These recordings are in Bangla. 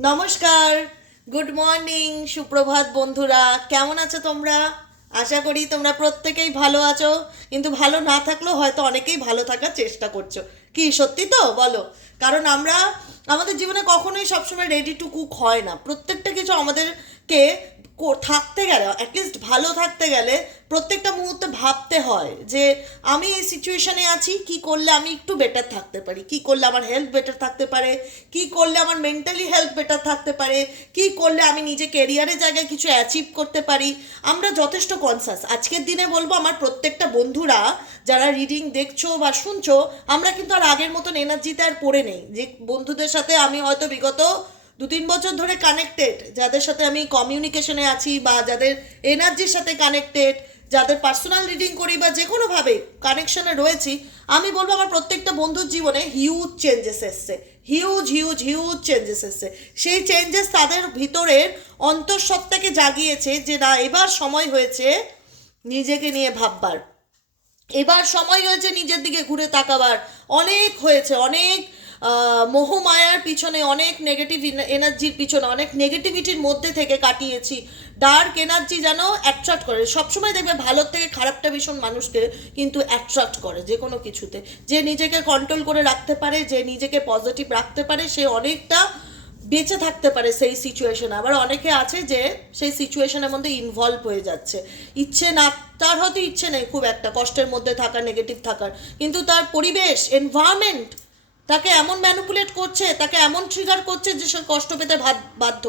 নমস্কার। গুড মর্নিং সুপ্রভাত বন্ধুরা। কেমন আছো তোমরা? আশা করি তোমরা প্রত্যেকেই ভালো আছো। কিন্তু ভালো না থাকলেও হয়তো অনেকেই ভালো থাকার চেষ্টা করছ। কি, সত্যি তো? বলো। কারণ আমরা, আমাদের জীবনে কখনোই সবসময় রেডি টু কুক হয় না। প্রত্যেকটা কিছু আমাদেরকে থাকতে গেলে অ্যাটলিস্ট ভালো থাকতে গেলে প্রত্যেকটা মুহূর্তে ভাবতে হয় যে, আমি এই সিচুয়েশানে আছি, কি করলে আমি একটু বেটার থাকতে পারি? কি করলে আমার হেলথ বেটার থাকতে পারে? কি করলে আমার মেন্টালি হেলথ বেটার থাকতে পারে? কি করলে আমি নিজে কেরিয়ারের জায়গায় কিছু অ্যাচিভ করতে পারি? আমরা যথেষ্ট কনসাস আজকের দিনে বলব, আমার প্রত্যেকটা বন্ধুরা, যারা রিডিং দেখছ বা শুনছো, আমরা কিন্তু আর আগের মতন এনার্জিতে আর পড়ে নেই। যে বন্ধুদের সাথে আমি হয়তো বিগত দু তিন বছর ধরে কানেক্টেড যাদের সাথে আমি কমিউনিকেশনে আছি বা যাদের এনার্জির সাথে কানেক্টেড যাদের পার্সোনাল রিডিং করি বা যে কোনোভাবে কানেকশনে রয়েছি, আমি বলব আমার প্রত্যেকটা বন্ধুর জীবনে হিউজ চেঞ্জেস এসছে। হিউজ হিউজ হিউজ চেঞ্জেস এসছে। সেই চেঞ্জেস তাদের ভিতরের অন্তঃসত্ত্বাকে জাগিয়েছে যে না, এবার সময় হয়েছে নিজেকে নিয়ে ভাববার। এবার সময় হয়েছে নিজের দিকে ঘুরে তাকাবার। অনেক হয়েছে, অনেক মোহমায়ার পিছনে অনেক নেগেটিভ এনার্জির পিছনে অনেক নেগেটিভিটির মধ্যে থেকে কাটিয়েছি। ডার্ক এনার্জি যেন অ্যাট্রাক্ট করে। সবসময় দেখবে ভালোর থেকে খারাপটা ভীষণ মানুষকে কিন্তু অ্যাট্রাক্ট করে যে কোনো কিছুতে। যে নিজেকে কন্ট্রোল করে রাখতে পারে, যে নিজেকে পজিটিভ রাখতে পারে, সে অনেকটা বেঁচে থাকতে পারে সেই সিচুয়েশনে আবার অনেকে আছে যে সেই সিচুয়েশনের মধ্যে ইনভলভ হয়ে যাচ্ছে। ইচ্ছে না, তার হয়তো ইচ্ছে নেই খুব একটা কষ্টের মধ্যে থাকার নেগেটিভ থাকার। কিন্তু তার পরিবেশ এনভায়রনমেন্ট তাকে এমন ম্যানুপুলেট করছে, তাকে এমন ট্রিগার করছে যে সে কষ্ট পেতে বাধ্য।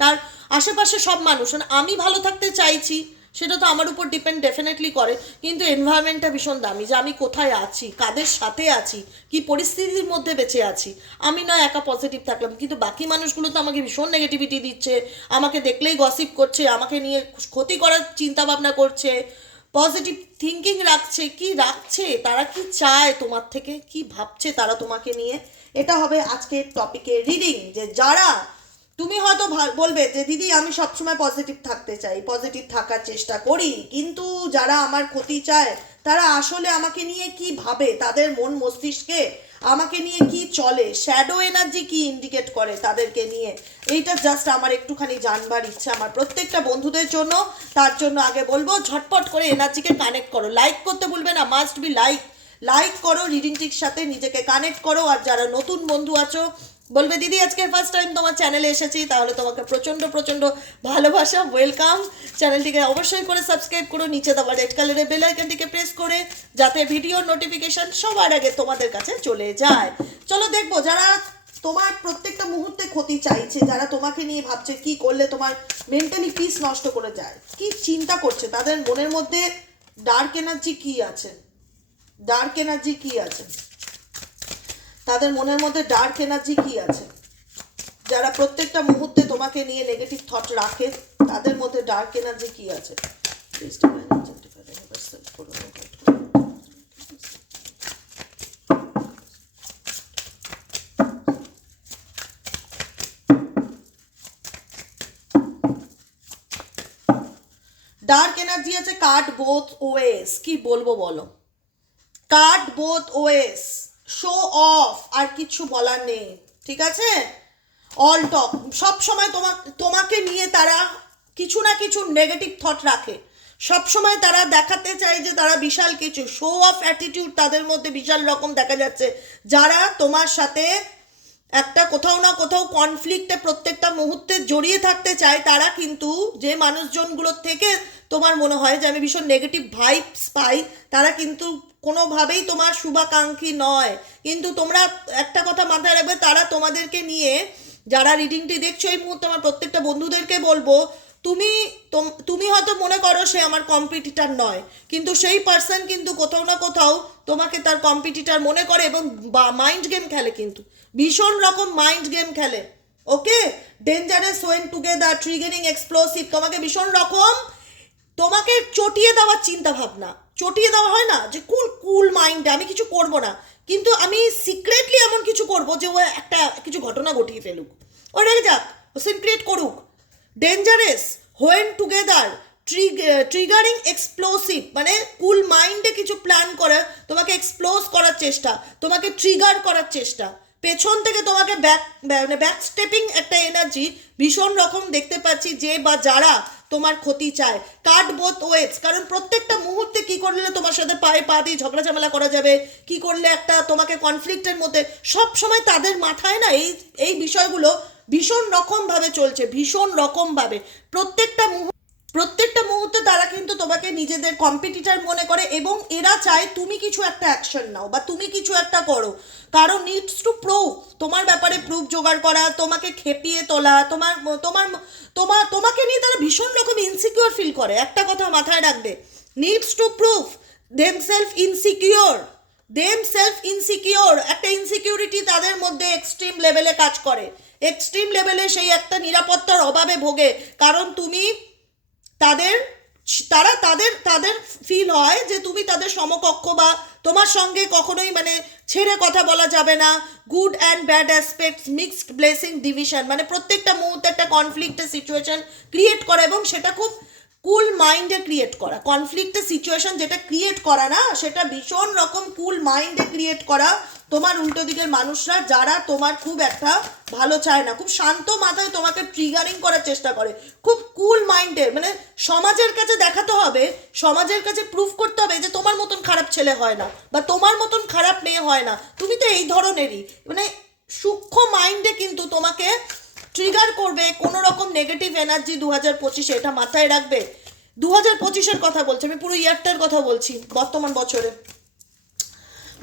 তার আশেপাশে সব মানুষ মানে আমি ভালো থাকতে চাইছি, সেটা তো আমার উপর ডিপেন্ড ডেফিনেটলি করে, কিন্তু এনভায়রনমেন্টটা ভীষণ দামি, যে আমি কোথায় আছি, কাদের সাথে আছি, কি পরিস্থিতির মধ্যে বেঁচে আছি, আমি না একা পজিটিভ থাকলাম, কিন্তু বাকি মানুষগুলো তো আমাকে ভীষণ নেগেটিভিটি দিচ্ছে, আমাকে দেখলেই গসিপ করছে, আমাকে নিয়ে ক্ষতি করার চিন্তা ভাবনা করছে পজিটিভ থিঙ্কিং রাখছে, কি রাখছে, তারা কি চায় তোমার থেকে, কি ভাবছে তারা তোমাকে নিয়ে? এটা হবে আজকের টপিকের রিডিং যে যারা তুমি হয়তো বলবে যে, দিদি, আমি সবসময় পজিটিভ থাকতে চাই পজিটিভ থাকার চেষ্টা করি। কিন্তু যারা আমার ক্ষতি চায়, তারা আসলে আমাকে নিয়ে কি ভাবে? তাদের মন মস্তিষ্কে আমাকে নিয়ে কি চলে? শ্যাডো এনার্জি কি ইন্ডিকেট করে তাদেরকে নিয়ে? এইটা জাস্ট আমার একটুখানি জানবার ইচ্ছা। আমার প্রত্যেকটা বন্ধুদের জন্য, তার জন্য আগে বলব, ঝটপট করে এনার্জিকে কানেক্ট করো। লাইক করতে ভুলবে না মাস্ট বি লাইক লাইক করো রিডিংটির সাথে নিজেকে কানেক্ট করো। আর যারা নতুন বন্ধু আছো বলবে, দিদি আজকে ফার্স্ট টাইম তোমার চ্যানেলে এসেছি, তাহলে তোমাকে প্রচণ্ড প্রচণ্ড ভালোবাসা ওয়েলকাম চ্যানেলটিকে অবশ্যই করে সাবস্ক্রাইব করো, নিচে দেওয়া রেড কালারের বেল আইকনটিকে প্রেস করে, যাতে ভিডিও নোটিফিকেশন সবার আগে তোমাদের কাছে চলে যায়। চলো দেখব, যারা তোমার প্রত্যেকটা মুহূর্তে ক্ষতি চাইছে, যারা তোমাকে নিয়ে ভাবছে কি করলে তোমার মেন্টালি পিস নষ্ট করে যায়, কি চিন্তা করছে, তাদের মনের মধ্যে ডার্ক এনার্জি কি আছে? ডার্ক এনার্জি কি আছে? তাদের মনের মধ্যে ডার্ক এনার্জি কি আছে? যারা প্রত্যেকটা মুহূর্তে তোমাকে নিয়ে নেগেটিভ থট রাখে, তাদের মধ্যে ডার্ক এনার্জি কি আছে. ডার্ক এনার্জি আছে কাট বোথ ওয়েস কি বলব বলো? Cut both ways show off আর কিছু বলার নেই, ঠিক আছে? অল টক সব সময় তোমা, তোমাকে নিয়ে তারা কিছু না কিছু নেগেটিভ থট রাখে। সব সময় তারা দেখাতে চায় যে তারা বিশাল কিছু। শো অফ অ্যাটিটিউড তাদের মধ্যে বিশাল রকম দেখা যাচ্ছে। যারা তোমার সাথে একটা কোথাও না কোথাও কনফ্লিক্টে প্রত্যেকটা মুহূর্তে জড়িয়ে থাকতে চায়, তারা কিন্তু যে মানুষজনগুলোর থেকে তোমার মনে হয় যে আমি ভীষণ নেগেটিভ ভাইবস পাই, তারা কিন্তু কোনোভাবেই তোমার শুভাকাঙ্ক্ষী নয়। কিন্তু তোমরা একটা কথা মাথায় রাখবে, তারা তোমাদেরকে নিয়ে যারা রিডিংটি দেখছ, এই মুহূর্তে আমার প্রত্যেকটা বন্ধুদেরকে বলব, তুমি তোম- হয়তো মনে করো সে আমার কম্পিটিটার নয়, কিন্তু সেই পার্সন কিন্তু কোথাও না কোথাও তোমাকে তার কম্পিটিটার মনে করে এবং মাইন্ড গেম খেলে কিন্তু। ভীষণ রকম মাইন্ড গেম খেলে। Okay dangerous when together triggering explosive তোমাকে ভীষণ রকম, তোমাকে চটিয়ে দেওয়ার চিন্তা ভাবনা চটিয়ে দেওয়া হয় না যে কুল কুল মাইন্ডে আমি কিছু করব না। কিন্তু আমি সিক্রেটলি এমন কিছু করব যে ও একটা কিছু ঘটনা ঘটিয়ে ফেলুক। ও রেগে যাক ও সিন ক্রিয়েট করুক dangerous when together triggering explosive মানে কুল মাইন্ডে কিছু প্ল্যান করা, তোমাকে এক্সপ্লোজ করার চেষ্টা, তোমাকে ট্রিগার করার চেষ্টা। পেছন থেকে তোমাকে ব্যাক মানে ব্যাক স্টেপিং একটা এনার্জি ভীষণ রকম দেখতে পাচ্ছি যে বা যারা তোমার ক্ষতি চায়। কাট বোথ ওয়েজ কারণ প্রত্যেকটা মুহূর্তে কি করলে তোমার সাথে পায়ে পা দিয়ে ঝগড়া ঝামেলা করা যাবে? কি করলে একটা তোমাকে কনফ্লিক্টের মধ্যে? সব সময় তাদের মাথায় না এই এই বিষয়গুলো ভীষণ রকমভাবে চলছে, ভীষণ রকমভাবে। প্রত্যেকটা মুহূর্তে প্রত্যেকটা মুহূর্তে তারা কিন্তু তোমাকে নিজেদের কম্পিটিটার মনে করে এবং এরা চায় তুমি কিছু একটা অ্যাকশন নাও বা তুমি কিছু একটা করো। কারণ নিডস টু প্রুফ তোমার ব্যাপারে প্রুফ জোগাড় করা, তোমাকে খেপিয়ে তোলা, তোমার তোমার তোমার, তোমাকে নিয়ে তারা ভীষণ রকম ইনসিকিওর ফিল করে। একটা কথা মাথায় রাখবে। Needs to proof themself insecure themself insecure একটা ইনসিকিউরিটি তাদের মধ্যে এক্সট্রিম লেভেলে কাজ করে। এক্সট্রিম লেভেলে সেই একটা নিরাপত্তার অভাবে ভোগে। কারণ তুমি তাদের, তারা তাদের তাদের ফিল হয় যে তুমি তাদের সমকক্ষ বা তোমার সঙ্গে কখনোই মানে ছেড়ে কথা বলা যাবে না। Good and bad aspects mixed blessing division মানে প্রত্যেকটা মুহূর্তে একটা কনফ্লিক্টের সিচুয়েশন ক্রিয়েট করা এবং সেটা খুব কুল মাইন্ডে ক্রিয়েট করা। কনফ্লিক্টের সিচুয়েশন যেটা ক্রিয়েট করা না, সেটা ভীষণ রকম কুল মাইন্ডে ক্রিয়েট করা। তোমার উল্টো দিকের মানুষরা, যারা তোমার খুব একটা ভালো চায় না, খুব শান্ত মাথায় তোমাকে ট্রিগারিং করার চেষ্টা করে। খুব কুল মাইন্ডে মানে সমাজের কাছে দেখাতে হবে, সমাজের কাছে প্রুফ করতে হবে যে তোমার মতন খারাপ ছেলে হয় না, বা তোমার মতন খারাপ মেয়ে হয় না। তুমি তো এই ধরনেরই মানে সূক্ষ্ম মাইন্ডে কিন্তু তোমাকে ট্রিগার করবে কোনো রকম নেগেটিভ এনার্জি দু হাজার পঁচিশে, এটা মাথায় রাখবে। দু হাজার পঁচিশের কথা বলছি, আমি পুরো ইয়ারটার কথা বলছি, বর্তমান বছরে।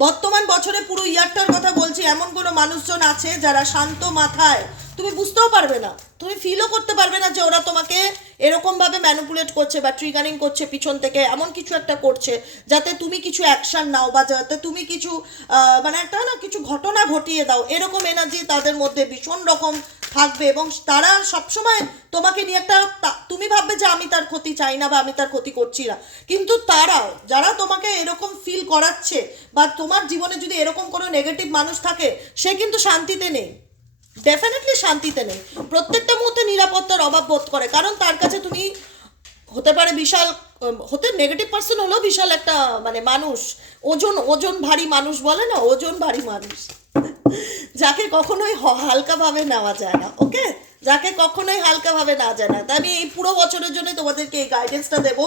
বর্তমান বছরে পুরো ইয়ারটার কথা বলছি, এমন কোনো মানুষজন আছে যারা শান্ত মাথায়? তুমি বুঝতেও পারবে না। তুমি ফিলও করতে পারবে না যে ওরা তোমাকে এরকমভাবে ম্যানুপুলেট করছে বা ট্রিগারিং করছে পিছন থেকে, এমন কিছু একটা করছে, যাতে তুমি কিছু অ্যাকশন নাও বা যাতে তুমি কিছু মানে একটা না কিছু ঘটনা ঘটিয়ে দাও, এরকম এনার্জি তাদের মধ্যে ভীষণ রকম থাকবে এবং তারা সবসময় তোমাকে নিয়ে একটা তুমি ভাববে যে আমি তার ক্ষতি চাই না বা আমি তার ক্ষতি করছি না। কিন্তু তারাও যারা তোমাকে এরকম ফিল করাচ্ছে বা তোমার জীবনে যদি এরকম কোনো নেগেটিভ মানুষ থাকে, সে কিন্তু শান্তিতে নেই। ডেফিনেটলি শান্তিতে নেই। প্রত্যেকটা মুহূর্তে নিরাপত্তার অভাব বোধ করে। কারণ তার কাছে তুমি হতে পারে বিশাল হতে নেগেটিভ পার্সন হলেও বিশাল একটা মানে মানুষ। ওজন ওজন ভারী মানুষ বলে না, ওজন ভারী মানুষ। যাকে কখনোই হালকাভাবে নেওয়া যায় না, ওকে? যাকে কখনোই হালকাভাবে না যায় না। তাই আমি এই পুরো বছরের জন্য তোমাদেরকে এই গাইডেন্সটা দেবো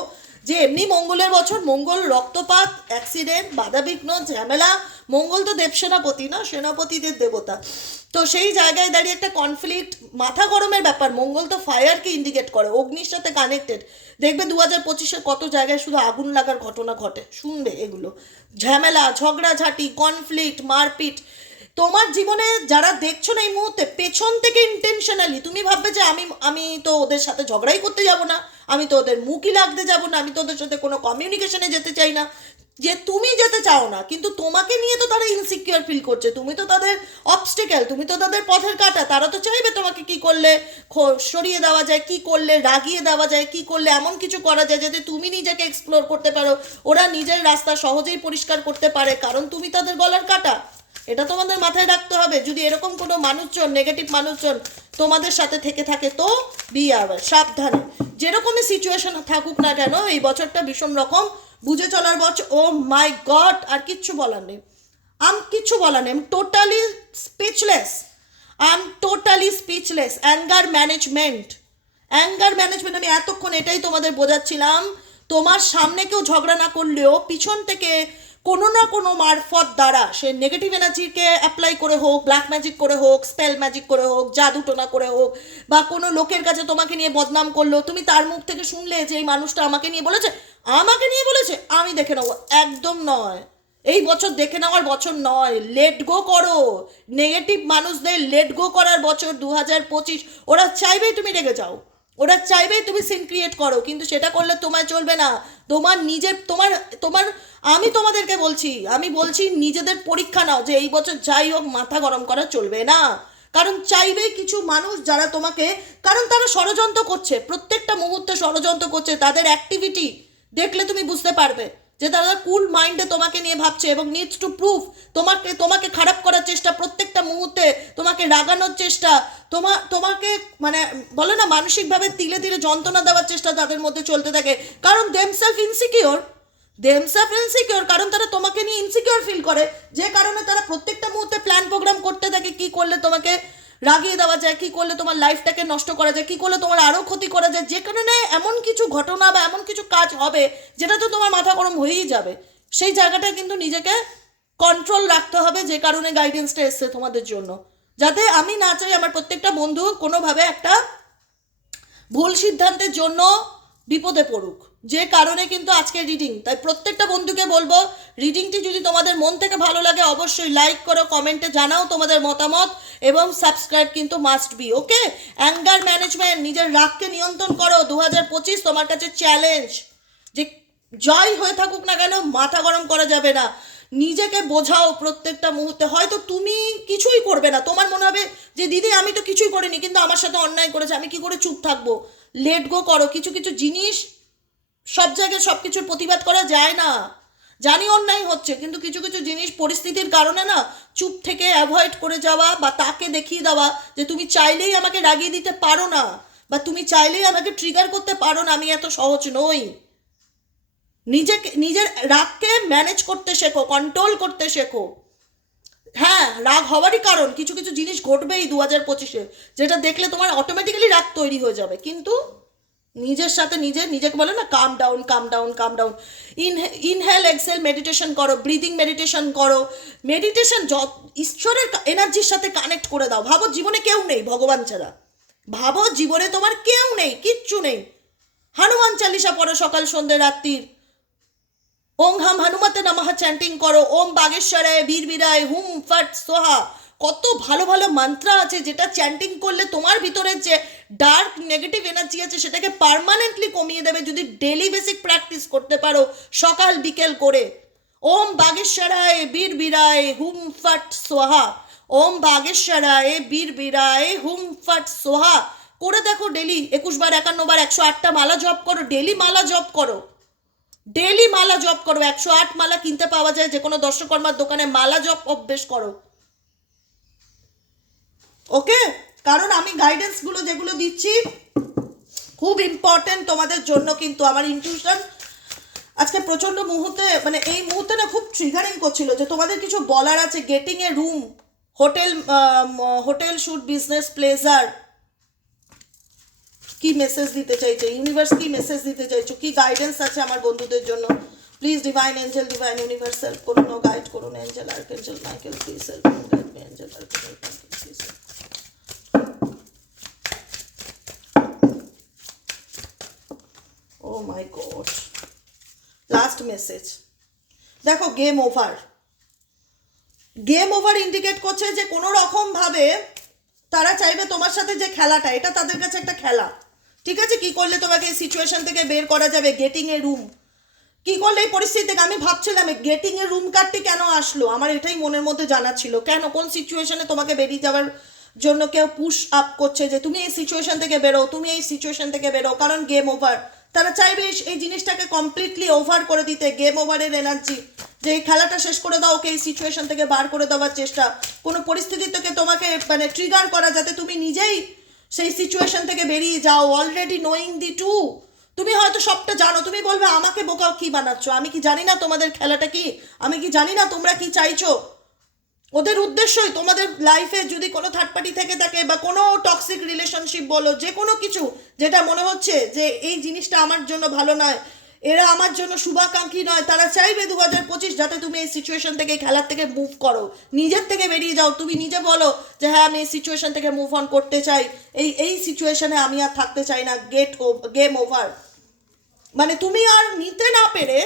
যে এমনি মঙ্গলের বছর, মঙ্গল রক্তপাত অ্যাক্সিডেন্ট বাধাবিঘ্ন, ঝামেলা, মঙ্গল তো দেব সেনাপতি না, সেনাপতিদের দেবতা। তো সেই জায়গায় দাঁড়িয়ে একটা কনফ্লিক্ট মাথা গরমের ব্যাপার, মঙ্গল তো ফায়ারকে ইন্ডিকেট করে, অগ্নির সাথে কানেক্টেড দেখবে দু হাজার পঁচিশে কত জায়গায় শুধু আগুন লাগার ঘটনা ঘটে, শুনবে এগুলো। ঝামেলা, ঝগড়াঝাটি কনফ্লিক্ট মারপিট। তোমার জীবনে যারা দেখছ না এই মুহূর্তে, পেছন থেকে ইন্টেনশনালি তুমি ভাববে যে আমি আমি তো ওদের সাথে ঝগড়াই করতে যাব না, আমি তো ওদের মুখই লাগতে যাব না, আমি তো ওদের সাথে কোনো কমিউনিকেশনে যেতে চাই না। যে তুমি যেতে চাও না, কিন্তু তোমাকে নিয়ে তো তারা ইনসিকিউর ফিল করছে। তুমি তো তাদের অবস্টেকেল তুমি তো তাদের পথের কাটা, তারা তো চাইবে তোমাকে কি করলে সরিয়ে দেওয়া যায়, কি করলে রাগিয়ে দেওয়া যায়, কি করলে এমন কিছু করা যায় যাতে তুমি নিজেকে এক্সপ্লোর করতে পারো। ওরা নিজের রাস্তা সহজেই পরিষ্কার করতে পারে, কারণ তুমি তাদের গলার কাটা। এটা তোমাদের মাথায় রাখতে হবে। যদি এরকম কোনো মানুষজন নেগেটিভ মানুষজন তোমাদের সাথে থেকে থাকে, তো বি আওয়ার সাবধানে। যেরকমই সিচুয়েশন থাকুক না কেন, এই বছরটা ভীষণ রকম বুঝে চলার বছ ও মাই গড, আর কিচ্ছু বলার নেই। আম, কিচ্ছু বলার নেই। Totally speechless I'm totally speechless anger management anger management আমি এতক্ষণ এটাই তোমাদের বোঝাচ্ছিলাম। তোমার সামনে কেউ ঝগড়া না করলেও পিছন থেকে কোনো না কোনো মারফত দ্বারা সে নেগেটিভ এনার্জিকে অ্যাপ্লাই করে হোক ব্ল্যাক ম্যাজিক করে হোক স্পেল ম্যাজিক করে হোক, জাদু টোনা করে হোক, বা কোনো লোকের কাছে তোমাকে নিয়ে বদনাম করল, তুমি তার মুখ থেকে শুনলে যে এই মানুষটা আমাকে নিয়ে বলেছে, আমাকে নিয়ে বলেছে, আমি দেখে নেব। একদম নয়। এই বছর দেখে নেওয়ার বছর নয়। লেট গো করো। নেগেটিভ মানুষদের লেট গো করার বছর দু হাজার পঁচিশ। ওরা চাইবেই তুমি রেগে যাও। ওরা চাইবে তুমি সিন ক্রিয়েট করো, কিন্তু সেটা করলে তোমায় চলবে না। তোমার নিজের, তোমার তোমার, আমি তোমাদেরকে বলছি, আমি বলছি নিজেদের পরীক্ষা নাও যে এই বছর যাই হোক মাথা গরম করা চলবে না। কারণ চাইবে কিছু মানুষ যারা তোমাকে, কারণ তারা ষড়যন্ত্র করছে, প্রত্যেকটা মুহূর্তে ষড়যন্ত্র করছে, তাদের অ্যাক্টিভিটি দেখলে তুমি বুঝতে পারবে। যে তারা কুল মাইন্ডে তোমাকে নিয়ে ভাবছে এবং নিডস টু প্রুফ তোমাকে তোমাকে খারাপ করার চেষ্টা প্রত্যেকটা মুহূর্তে, তোমাকে রাগানোর চেষ্টা, তোমা, তোমাকে মানে বলে না, মানসিকভাবে তিলে তিলে যন্ত্রণা দেওয়ার চেষ্টা তাদের মধ্যে চলতে থাকে। কারণ দেমসেলফ ইনসিকিওর দেমসেলফ ইনসিকিওর কারণ তারা তোমাকে নিয়ে ইনসিকিওর ফিল করে। যে কারণে তারা প্রত্যেকটা মুহূর্তে প্ল্যান প্রোগ্রাম করতে থাকে, কি করলে তোমাকে রাগিয়ে দেওয়া যায়, কি করলে তোমার লাইফটাকে নষ্ট করা যায়, কি করলে তোমার আরও ক্ষতি করা যায় যে কারণে এমন কিছু ঘটনা বা এমন কিছু কাজ হবে যেটা তো তোমার মাথা গরম হয়েই যাবে। সেই জায়গাটা কিন্তু নিজেকে কন্ট্রোল রাখতে হবে, যে কারণে গাইডেন্সটা এসছে তোমাদের জন্য। যাতে আমি না চাই আমার প্রত্যেকটা বন্ধু কোনোভাবে একটা ভুল সিদ্ধান্তের জন্য বিপদে পড়ুক। যে কারণে কিন্তু আজকে রিডিং তাই প্রত্যেকটা বন্ধুকে বলব রিডিংটি যদি তোমাদের মন থেকে ভালো লাগে, অবশ্যই লাইক করো কমেন্টে জানাও তোমাদের মতামত এবং সাবস্ক্রাইব কিন্তু must be okay anger management নিজের রাগকে নিয়ন্ত্রণ করো। দু হাজার পঁচিশ তোমার কাছে চ্যালেঞ্জ যে জয় হয়ে থাকুক না কেন, মাথা গরম করা যাবে না। নিজেকে বোঝাও প্রত্যেকটা মুহূর্তে। হয়তো তুমি কিছুই করবে না। তোমার মনে হবে যে, দিদি, আমি তো কিছুই করিনি, কিন্তু আমার সাথে অন্যায় করেছে, আমি কি করে চুপ থাকব? লেট গো করো। কিছু কিছু জিনিস সব জায়গায় সব কিছুর প্রতিবাদ করা যায় না। জানি অন্যায় হচ্ছে, কিন্তু কিছু কিছু জিনিস পরিস্থিতির কারণে না চুপ থেকে অ্যাভয়েড করে যাওয়া বা তাকে দেখিয়ে দেওয়া যে তুমি চাইলেই আমাকে রাগিয়ে দিতে পারো না বা তুমি চাইলেই আমাকে ট্রিগার করতে পারো না, আমি এত সহজ নই। নিজেকে, নিজের রাগকে ম্যানেজ করতে শেখো কন্ট্রোল করতে শেখো। হ্যাঁ রাগ হওয়ারই কারণ, কিছু কিছু জিনিস ঘটবেই দু হাজার পঁচিশে, যেটা দেখলে তোমার অটোমেটিক্যালি রাগ তৈরি হয়ে যাবে, কিন্তু নিজের সাথে নিজে, নিজেকে বলে না calm down calm down calm down inhale inhale exhale meditation করো ব্রিদিং মেডিটেশন করো। মেডিটেশন ঈশ্বরের এনার্জির সাথে কানেক্ট করে দাও। ভাবো জীবনে কেউ নেই, ভগবান ছাড়া। ভাবো জীবনে তোমার কেউ নেই, কিচ্ছু নেই। হনুমান চালিসা পড়ো সকাল, সন্ধ্যে, রাত্রির। ওং হাম হনুমতে নমঃ চ্যান্টিং করো। ওম বাগেশ্বরায় বীর বীরায় হুম, ফট, সোহা। কত ভালো ভালো মন্ত্র আছে যেটা চ্যান্টিং করলে তোমার ভিতরে যে ডার্ক নেগেটিভ এনার্জি আছে সেটাকে পার্মানেন্টলি কমিয়ে দেবে যদি ডেলি বেসিক প্র্যাকটিস করতে পারো সকাল বিকেল করে। ওম বাগেশ্বরায় বীর বীরায় হুম ফট সোহা। ওম বাগেশ্বরায় বীর বীরায় হুম ফট সোহা। করে দেখো ডেলি একুশ বার, একান্ন বার, একশো আটটা মালা জপ করো ডেলি মালা জপ করো। ডেলি মালা জপ করো, একশো আট মালা কিনতে পাওয়া যায় যে কোনো দর্শকর্মার দোকানে মালা জপ অভ্যেস করো। ওকে? কারণ আমি গাইডেন্সগুলো যেগুলো দিচ্ছি, খুব ইম্পর্টেন্ট তোমাদের জন্য কিন্তু আমার ইনটিউশন আজকে প্রচণ্ড মুহূর্তে মানে এই মুহূর্তে না খুব ট্রিগারিং করছিল যে তোমাদের কিছু বলার আছে getting a room hotel hotel shoot business pleasure কি মেসেজ দিতে চাইছে? ইউনিভার্স কি মেসেজ দিতে চাইছো? কি গাইডেন্স আছে আমার বন্ধুদের জন্য? Please divine angel divine universe help করুন গাইড করুন angel archangel Michael please help guide me angel archangel please my god last message দেখো game over game over indicate করছে যে কোনো রকম ভাবে তারা চাইবে তোমার সাথে যে খেলাটা, এটা তাদের কাছে একটা খেলা। ঠিক আছে? কি করলে তোমাকে এই সিচুয়েশন থেকে বের করা যাবে? গেটিং এ রুম কি করলে এই পরিস্থিতি থেকে? আমি ভাবছিলাম গেটিং এ রুম কার্ডটি কেন আসলো? আমার এটাই মনের মধ্যে জানা ছিল। কেন? কোন সিচুয়েশনে তোমাকে বেরিয়ে যাওয়ার জন্য কেউ পুশ আপ করছে যে, তুমি এই সিচুয়েশন থেকে বেরো, তুমি এই সিচুয়েশন থেকে বেরো। কারণ গেম ওভার তারা চাইবে এই- জিনিসটাকে কমপ্লিটলি ওভার করে দিতে গেম ওভারের এনার্জি যে এই খেলাটা শেষ করে দাও, ওকে এই সিচুয়েশন থেকে বার করে দেওয়ার চেষ্টা। কোনো পরিস্থিতি থেকে তোমাকে মানে ট্রিগার করা যাতে তুমি নিজেই সেই সিচুয়েশন থেকে বেরিয়ে যাও অলরেডি নোয়িং দি টু তুমি হয়তো সবটা জানো, তুমি বলবে, আমাকে বোকাও কি বানাচ্ছ? আমি কি জানি না তোমাদের খেলাটা কি? আমি কি জানি না তোমরা কি চাইছো? ওদের উদ্দেশ্যই তোমাদের লাইফে যদি কোনো থার্ড পার্টি থেকে থাকে বা কোনো টক্সিক রিলেশনশিপ বলো, যে কোনো কিছু, যেটা মনে হচ্ছে যে এই জিনিসটা আমার জন্য ভালো নয়, এরা আমার জন্য শুভাকাঙ্ক্ষী নয়, তারা চাইবে দু হাজার পঁচিশ যাতে তুমি এই সিচুয়েশন থেকে খেলার থেকে মুভ করো। নিজের থেকে বেরিয়ে যাও, তুমি নিজে বলো যে হ্যাঁ আমি এই সিচুয়েশন থেকে মুভ অন করতে চাই। এই এই সিচুয়েশনে আমি আর থাকতে চাই না গেট ও গেম ওভার মানে তুমি আর নিতে না পেরে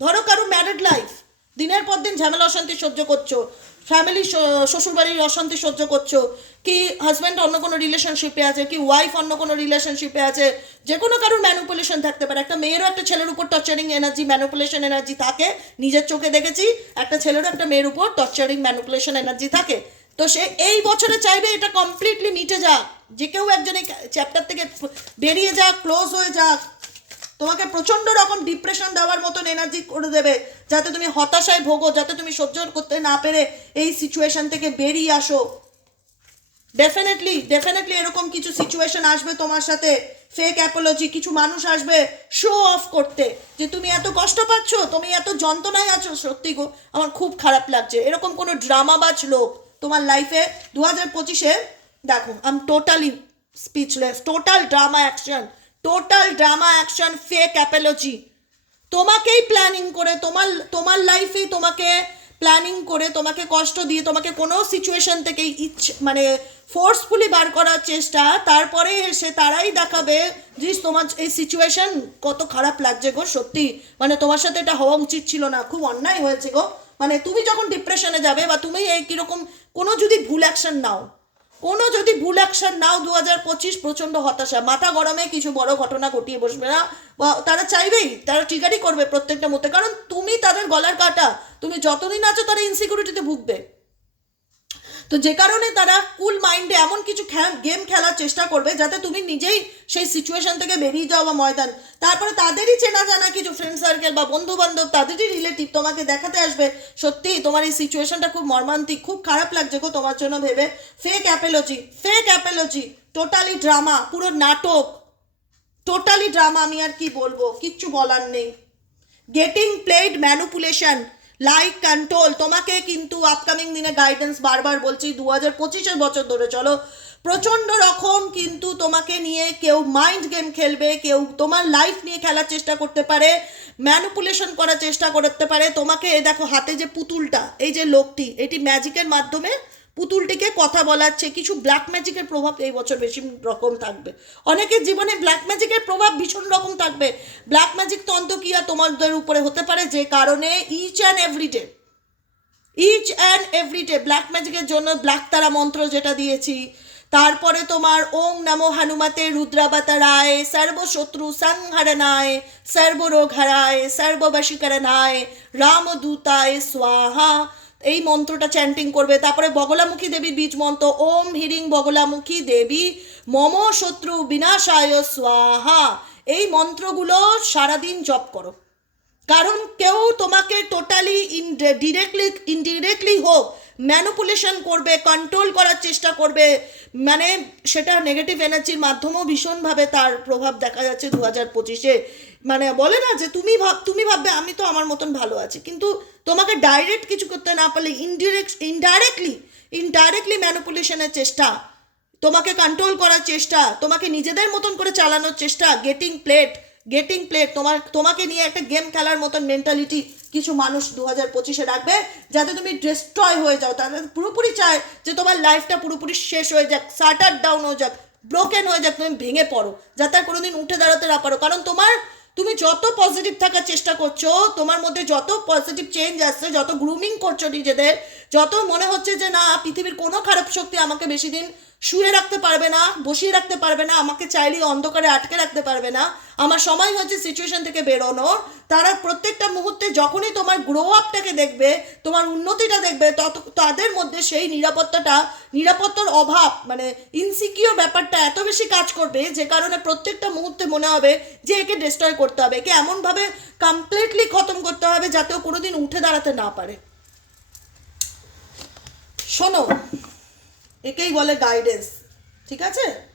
ধরো কারও ম্যারিড লাইফ দিনের পর দিন ঝামেলা অশান্তি সহ্য করছ। ফ্যামিলি শ্বশুরবাড়ির অশান্তি সহ্য করছ, কি হাজব্যান্ড অন্য কোনো রিলেশনশিপে আছে, কি ওয়াইফ অন্য কোনো রিলেশনশিপে আছে, যে কোনো কারোর ম্যানুপুলেশন থাকতে পারে। একটা মেয়েরও একটা ছেলের উপর টর্চারিং এনার্জি ম্যানুপুলেশন এনার্জি থাকে, নিজের চোখে দেখেছি, একটা ছেলেরও একটা মেয়ের উপর টর্চারিং ম্যানুপুলেশন এনার্জি থাকে। তো সে এই বছরে চাইবে এটা কমপ্লিটলি মিটে যাক, যে কেউ একজন এই চ্যাপ্টার থেকে বেরিয়ে যাক ক্লোজ হয়ে যাক। তোমাকে প্রচণ্ড রকম ডিপ্রেশন দেওয়ার মতন এনার্জি করে দেবে। যাতে তুমি হতাশায় ভোগো, যাতে তুমি সহ্য করতে না পেরে এই সিচুয়েশন থেকে বেরিয়ে আসো। ডেফিনেটলি ডেফিনেটলি এরকম কিছু সিচুয়েশন আসবে তোমার সাথে। ফেক অ্যাপোলজি কিছু মানুষ আসবে শো অফ করতে। যে তুমি এত কষ্ট পাচ্ছ, তুমি এত যন্ত্রণায় আছো। সত্যি গো, আমার খুব খারাপ লাগছে। এরকম কোনো ড্রামাবাজ লোক তোমার লাইফে দু হাজার পঁচিশে, দেখো I'm totally speechless total drama action total drama action fake apology তোমাকেই প্ল্যানিং করে, তোমার তোমার লাইফেই তোমাকে প্ল্যানিং করে, তোমাকে কষ্ট দিয়ে, তোমাকে কোনো সিচুয়েশন থেকে ইচ্ছে মানে ফোর্সফুলি বার করার চেষ্টা, তারপরে এসে তারাই দেখাবে যে তোমার এই সিচুয়েশন কত খারাপ লাগছে গো, সত্যি। মানে তোমার সাথে এটা হওয়া উচিত ছিল না, খুব অন্যায় হয়েছে গো। মানে তুমি যখন ডিপ্রেশনে যাবে বা তুমি এই কীরকম কোনো যদি ভুল অ্যাকশন নাও কোনো যদি ভুল অ্যাকশন নাও দু হাজার পঁচিশ প্রচণ্ড হতাশা। মাথা গরমে কিছু বড় ঘটনা ঘটিয়ে বসবে না। বা তারা চাইবেই, তারা ট্রিগারই করবে প্রত্যেকটা মতে কারণ তুমি তাদের গলার কাটা, তুমি যতদিন আছো তারা ইনসিকিউরিটিতে ভুগবে। তো যে কারণে তারা কুল মাইন্ডে এমন কিছু গেম খেলার চেষ্টা করবে যাতে তুমি নিজেই সেই সিচুয়েশন থেকে বেরিয়ে যাও বা ময়দান। তারপরে তাদেরই চেনা জানা কিছু ফ্রেন্ড সার্কেল বা বন্ধু বান্ধব তাদেরই রিলেটিভ তোমাকে দেখাতে আসবে। সত্যি, তোমার এই সিচুয়েশনটা খুব মর্মান্তিক, খুব খারাপ লাগছে গো তোমার জন্য ভেবে। Fake apology fake apology totally drama পুরো নাটক। টোটালি ড্রামা আমি আর কি বলব, কিচ্ছু বলার নেই। Getting played manipulation like control তোমাকে কিন্তু আপকামিং দিনে গাইডেন্স বারবার বলছি দু হাজার পঁচিশের বছর ধরে চলো। প্রচণ্ড রকম কিন্তু তোমাকে নিয়ে কেউ মাইন্ড গেম খেলবে, কেউ তোমার লাইফ নিয়ে খেলার চেষ্টা করতে পারে ম্যানুপুলেশন করার চেষ্টা করতে পারে। তোমাকে, দেখো, হাতে যে পুতুলটা, এই যে লোকটি, এটি ম্যাজিকের মাধ্যমে পুতুলটিকে কথা বলাচ্ছে, কিছু ব্ল্যাক ম্যাজিকের প্রভাব এই বছর বেশি রকম থাকবে। অনেকের জীবনে ব্ল্যাক ম্যাজিকের প্রভাব ভীষণ রকম থাকবে। ব্ল্যাক ম্যাজিক তন্ত্রক্রিয়া তোমাদের উপরে হতে পারে, যে কারণে each and everyday each and everyday black ম্যাজিকের জন্য ব্ল্যাক তারা মন্ত্র যেটা দিয়েছি। তারপরে তোমার ওং নমো হনুমতে রুদ্রাবতারায়, সর্বশত্রু সংহরণায় সর্বরোগ হারায়, সর্ববশীকরণায়, রামদূতায় স্বাহা। এই মন্ত্রটা চ্যান্টিং করবে। তারপরে বগলামুখী দেবীর বীজ মন্ত্র। ওম হিরিং বগলামুখী দেবী। মম শত্রু বিনাশায় স্বাহা। এই মন্ত্রগুলো সারাদিন জপ করো। কারণ কেউ তোমাকে টোটালি ইন ডিরেক্টলি ইনডিরেক্টলি হোক ম্যানুপুলেশন করবে কন্ট্রোল করার চেষ্টা করবে। মানে সেটা নেগেটিভ এনার্জির মাধ্যমেও ভীষণভাবে তার প্রভাব দেখা যাচ্ছে দু হাজার পঁচিশে। মানে বলে না যে তুমি ভাব, তুমি ভাববে, আমি তো আমার মতন ভালো আছি। কিন্তু তোমাকে ডাইরেক্ট কিছু করতে না পারলে ইনডিরেক্ট ইনডাইরেক্টলি ইনডাইরেক্টলি ম্যানুপুলেশনের চেষ্টা, তোমাকে কন্ট্রোল করার চেষ্টা, তোমাকে নিজেদের মতন করে চালানোর চেষ্টা গেটিং প্লেট গেটিং প্লেট তোমার, তোমাকে নিয়ে একটা গেম খেলার মতন মেন্টালিটি কিছু মানুষ দু হাজার পঁচিশে রাখবে যাতে তুমি ডিস্ট্রয় হয়ে যাও। তাদের পুরোপুরি চায় যে তোমার লাইফটা পুরোপুরি শেষ হয়ে যাক শাটার ডাউন হয়ে যাক ব্রোকেন হয়ে যাক, তুমি ভেঙে পড়ো, যাতে আর কোনোদিন উঠে দাঁড়াতে না পারো। কারণ তোমার, তুমি যত পজিটিভ থাকার চেষ্টা করছ, তোমার মধ্যে যত পজিটিভ চেঞ্জ আসছে, যত গ্রুমিং করছ নিজেদের, যত মনে হচ্ছে যে না, পৃথিবীর কোনো খারাপ শক্তি আমাকে বেশি দিন শুয়ে রাখতে পারবে না, বসিয়ে রাখতে পারবে না, আমাকে চাইলেই অন্ধকারে আটকে রাখতে পারবে না। আমার সময় হচ্ছে সিচুয়েশন থেকে বেরোনোর। তারা প্রত্যেকটা মুহূর্তে যখনই তোমার গ্রো আপটাকে দেখবে, তোমার উন্নতিটা দেখবে, তত তাদের মধ্যে সেই নিরাপত্তাটা, নিরাপত্তার অভাব মানে ইনসিকিওর ব্যাপারটা এত বেশি কাজ করবে, যে কারণে প্রত্যেকটা মুহূর্তে মনে হবে যে একে ডিস্ট্রয় করতে হবে, একে এমনভাবে কমপ্লিটলি খতম করতে হবে যাতে ও কোনোদিন উঠে দাঁড়াতে না পারে। শোনো একেই বলে গাইডেন্স ঠিক আছে?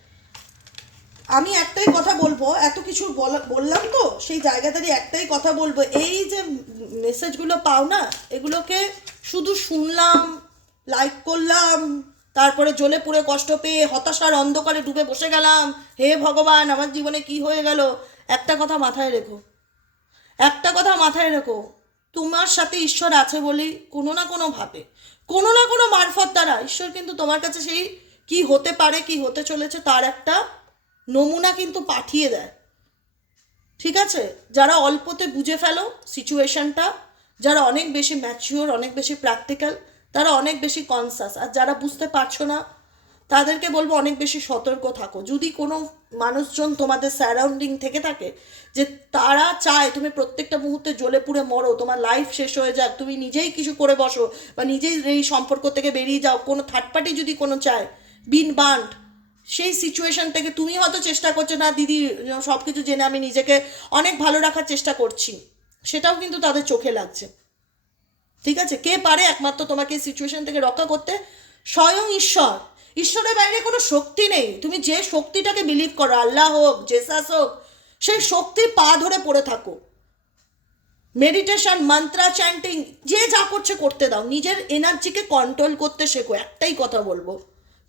আমি একটাই কথা বলব, এত কিছু বলা- বললাম তো, সেই জায়গা দাঁড়িয়ে একটাই কথা বলব। এই যে মেসেজগুলো পাও না, এগুলোকে শুধু শুনলাম লাইক করলাম, তারপরে জ্বলে পুড়ে কষ্ট পেয়ে হতাশার অন্ধকারে ডুবে বসে গেলাম, হে ভগবান, আমার জীবনে কি হয়ে গেল? একটা কথা মাথায় রেখো। একটা কথা মাথায় রেখো তোমার সাথে ঈশ্বর আছে বলেই কোনো না কোনো ভাবে। কোনো না কোনো মারফত দ্বারা ঈশ্বর কিন্তু তোমার কাছে সেই কি হতে পারে, কি হতে চলেছে তার একটা নমুনা কিন্তু পাঠিয়ে দেয়। ঠিক আছে? যারা অল্পতে বুঝে ফেলো সিচুয়েশনটা যারা অনেক বেশি ম্যাচিওর অনেক বেশি প্র্যাকটিক্যাল তারা অনেক বেশি কনসাস আর যারা বুঝতে পারছ না তাদেরকে বলব অনেক বেশি সতর্ক থাকো। যদি কোনো মানুষজন তোমাদের স্যারাউন্ডিং থেকে থাকে যে তারা চায় তুমি প্রত্যেকটা মুহূর্তে জ্বলে পুড়ে মরো, তোমার লাইফ শেষ হয়ে যাক, তুমি নিজেই কিছু করে বসো বা নিজেই এই সম্পর্ক থেকে বেরিয়ে যাও, কোনো থার্ড পার্টি যদি কোনো চায় বিন বান্ড সেই সিচুয়েশন থেকে তুমি হয়তো চেষ্টা করছ, না, দিদি সব কিছু জেনে আমি নিজেকে অনেক ভালো রাখার চেষ্টা করছি। সেটাও কিন্তু তাদের চোখে লাগছে। ঠিক আছে? কে পারে একমাত্র তোমাকে সিচুয়েশন থেকে রক্ষা করতে? স্বয়ং ঈশ্বর। ঈশ্বরের বাইরে কোনো শক্তি নেই। তুমি যে শক্তিটাকে বিলিভ করো, আল্লাহ হোক জেসাস হোক, সেই শক্তির পা ধরে পড়ে থাকো। মেডিটেশন মন্ত্রা চ্যান্টিং যে যা করছে করতে দাও। নিজের এনার্জিকে কন্ট্রোল করতে শেখো, একটাই কথা বলব।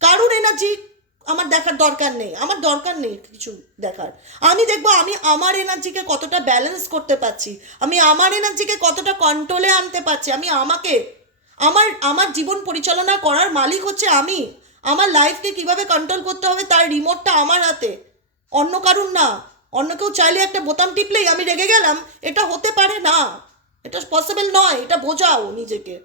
কারোর এনার্জি আমার দেখার দরকার নেই। আমার দরকার নেই কিছু দেখার। আমি দেখব, আমি আমার এনার্জিকে কতটা ব্যালেন্স করতে পারছি। আমি আমার এনার্জিকে কতটা কন্ট্রোলে আনতে পারছি। আমি আমাকে, আমার আমার জীবন পরিচালনা করার মালিক হচ্ছে আমি। আমার লাইফকে কীভাবে কন্ট্রোল করতে হবে তার রিমোটটা আমার হাতে। অন্য কারুর না। অন্য কেউ চাইলে একটা বোতাম টিপলেই আমি রেগে গেলাম, এটা হতে পারে না। এটা পসিবল নয়, এটা বোঝাও নিজেকে।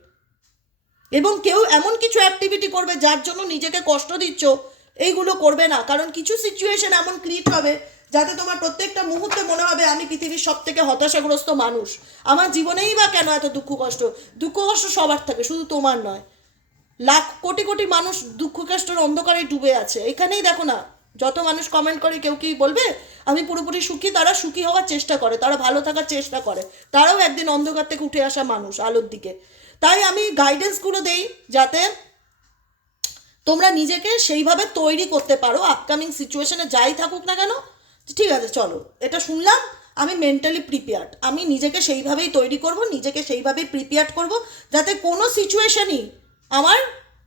এবং কেউ এমন কিছু অ্যাক্টিভিটি করবে যার জন্য নিজেকে কষ্ট দিচ্ছ, এইগুলো করবে না। কারণ কিছু সিচুয়েশন এমন ক্রিয়েট হবে যাতে তোমার প্রত্যেকটা মুহূর্তে মনে হবে, আমি পৃথিবীর সব থেকে হতাশাগ্রস্ত মানুষ। আমার জীবনেই বা কেন এত দুঃখ কষ্ট? দুঃখ কষ্ট সবার থাকে, শুধু তোমার নয়। লাখ কোটি কোটি মানুষ দুঃখ কষ্টের অন্ধকারে ডুবে আছে। এখানেই দেখো না, যত মানুষ কমেন্ট করে, কেউ কি বলবে? আমি পুরোপুরি সুখী, তারা সুখী হওয়ার চেষ্টা করে, তারা ভালো থাকার চেষ্টা করে। তারাও একদিন অন্ধকার থেকে উঠে আসা মানুষ আলোর দিকে। তাই আমি গাইডেন্সগুলো দেই যাতে তোমরা নিজেকে সেইভাবে তৈরি করতে পারো আপকামিং সিচুয়েশনে যাই থাকুক না কেন। ঠিক আছে, চলো, এটা শুনলাম, আমি মেন্টালি প্রিপেয়ার্ড আমি নিজেকে সেইভাবেই তৈরি করব, নিজেকে সেইভাবেই প্রিপেয়ার্ড করব, যাতে কোনো সিচুয়েশনই আমার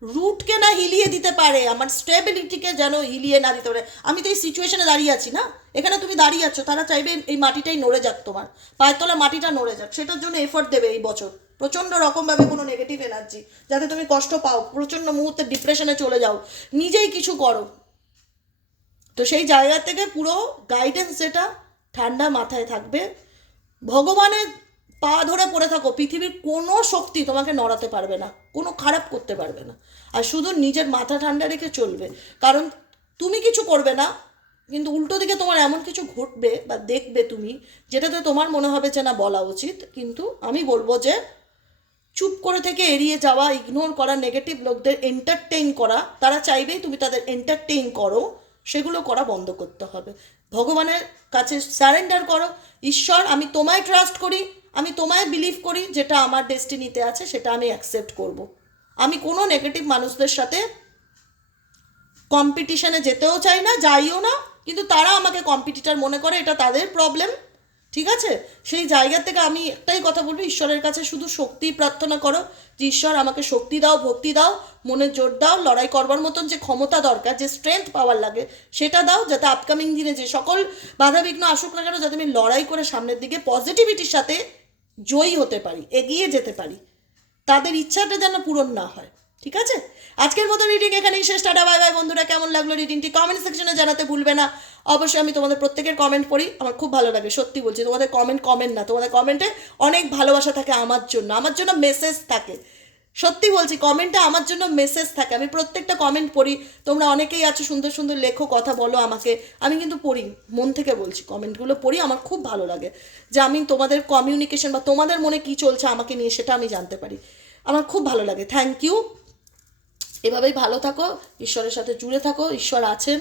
রুটকে না হিলিয়ে দিতে পারে, আমার স্টেবিলিটিকে যেন হিলিয়ে না দিতে পারে। আমি তো এই সিচুয়েশনে দাঁড়িয়ে আছি না? এখানে তুমি দাঁড়িয়ে আছো, তারা চাইবে এই মাটিটাই নড়ে যাক তোমার। পায়ের তলা মাটিটা নড়ে যাক, সেটার জন্য এফোর্ট দেবে এই বছর। প্রচণ্ড রকমভাবে কোনো নেগেটিভ এনার্জি যাতে তুমি কষ্ট পাও, প্রচণ্ড মুহূর্তে ডিপ্রেশনে চলে যাও। নিজেই কিছু করো। তো সেই জায়গা থেকে পুরো গাইডেন্স যেটা ঠান্ডা মাথায় থাকবে। ভগবানের পা ধরে পড়ে থাকো, পৃথিবীর কোনো শক্তি তোমাকে নড়াতে পারবে না, কোনো খারাপ করতে পারবে না। আর শুধু নিজের মাথা ঠান্ডা রেখে চলবে। কারণ তুমি কিছু করবে না, কিন্তু উল্টো দিকে তোমার এমন কিছু ঘটবে বা দেখবে তুমি, যেটাতে তোমার মনে হবে যে না, বলা উচিত। কিন্তু আমি বলব যে, চুপ করে থেকে এড়িয়ে যাওয়া ইগনোর করা নেগেটিভ লোকদের এন্টারটেইন করা, তারা চাইবেই তুমি তাদের এন্টারটেইন করো, সেগুলো করা বন্ধ করতে হবে। ভগবানের কাছে স্যারেন্ডার করো। ঈশ্বর, আমি তোমায় ট্রাস্ট করি। আমি তোমায় বিলিভ করি যেটা আমার ডেস্টিনিতে আছে, সেটা আমি অ্যাকসেপ্ট করব। আমি কোনো নেগেটিভ মানুষদের সাথে কম্পিটিশনে যেতেও চাই না, যাইও না, কিন্তু তারা আমাকে কম্পিটিটার মনে করে, এটা তাদের প্রবলেম ঠিক আছে সেই জায়গা থেকে আমি একটাই কথা বলব, ঈশ্বরের কাছে শুধু শক্তি প্রার্থনা করো যে, ঈশ্বর, আমাকে শক্তি দাও, ভক্তি দাও, মনে জোর দাও, লড়াই করবার মতন যে ক্ষমতা দরকার, যে স্ট্রেংথ পাওয়ার লাগে, সেটা দাও, যাতে আপকামিং দিনে যে সকল বাধাবিঘ্ন আসুক না কেন, যাতে আমি লড়াই করে সামনের দিকে পজিটিভিটির সাথে জয়ী হতে পারি, এগিয়ে যেতে পারি। তাদের ইচ্ছাটা যেন পূরণ না হয়, ঠিক আছে? আজকের মতো রিডিং এখানেই শেষ, টাটা বাই বাই বন্ধুরা, কেমন লাগল রিডিংটি কমেন্ট সেকশনে জানাতে ভুলবে না। অবশ্যই আমি তোমাদের প্রত্যেকের কমেন্ট পড়ি, আমার খুব ভালো লাগে, সত্যি বলছি, তোমাদের কমেন্ট কমেন্ট না, তোমাদের কমেন্টে অনেক ভালোবাসা থাকে আমার জন্য আমার জন্য মেসেজ থাকে। সত্যি বলছি কমেন্টে আমার জন্য মেসেজ থাকে। আমি প্রত্যেকটা কমেন্ট পড়ি। তোমরা অনেকেই আছো সুন্দর সুন্দর লেখো, কথা বলো আমাকে। আমি কিন্তু পড়ি, মন থেকে বলছি কমেন্টগুলো পড়ি, আমার খুব ভালো লাগে। যে আমি তোমাদের কমিউনিকেশন বা তোমাদের মনে কি চলছে আমাকে নিয়ে সেটা আমি জানতে পারি। আমার খুব ভালো লাগে। থ্যাংক ইউ এভাবেই ভালো থাকো, ঈশ্বরের সাথে জুড়ে থাকো, ঈশ্বর আছেন।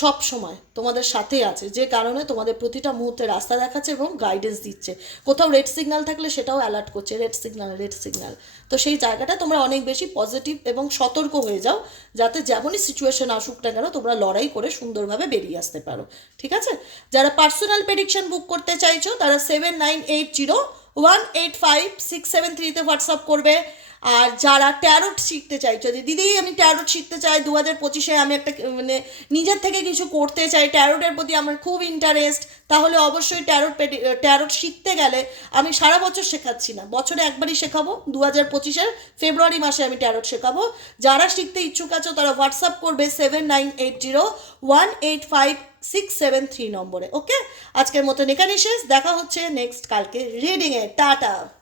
সব সময় তোমাদের সাথেই আছে। যে কারণে তোমাদের প্রতিটা মুহূর্তে রাস্তা দেখাচ্ছে এবং গাইডেন্স দিচ্ছে। কোথাও রেড সিগন্যাল থাকলে সেটাও অ্যালার্ট করছে রেড সিগন্যাল রেড সিগন্যাল তো সেই জায়গাটা তোমরা অনেক বেশি পজিটিভ এবং সতর্ক হয়ে যাও, যাতে যেমনই সিচুয়েশন আসুক না কেন তোমরা লড়াই করে সুন্দরভাবে বেরিয়ে আসতে পারো। ঠিক আছে? যারা পার্সোনাল প্রেডিকশন বুক করতে চাইছো, তারা seven nine eight zero one eight five six seven থ্রিতে হোয়াটসঅ্যাপ করবে। আর যারা ট্যারোট শিখতে চাইছো যে দিদি আমি ট্যারোট শিখতে চাই দু হাজার পঁচিশে আমি একটা মানে নিজের থেকে কিছু করতে চাই ট্যারোটের প্রতি আমার খুব ইন্টারেস্ট তাহলে অবশ্যই ট্যারোট ট্যারোট শিখতে গেলে আমি সারা বছর শেখাচ্ছি না। বছরে একবারই শেখাবো দু হাজার পঁচিশের ফেব্রুয়ারি মাসে আমি ট্যারোট শেখাবো। যারা শিখতে ইচ্ছুক আছো, তারা হোয়াটসঅ্যাপ করবে seven nine eight zero one eight five six seven three নম্বরে ওকে আজকের মতন এখানে শেষ, দেখা হচ্ছে নেক্সট কালকে রিডিংয়ে টাটা!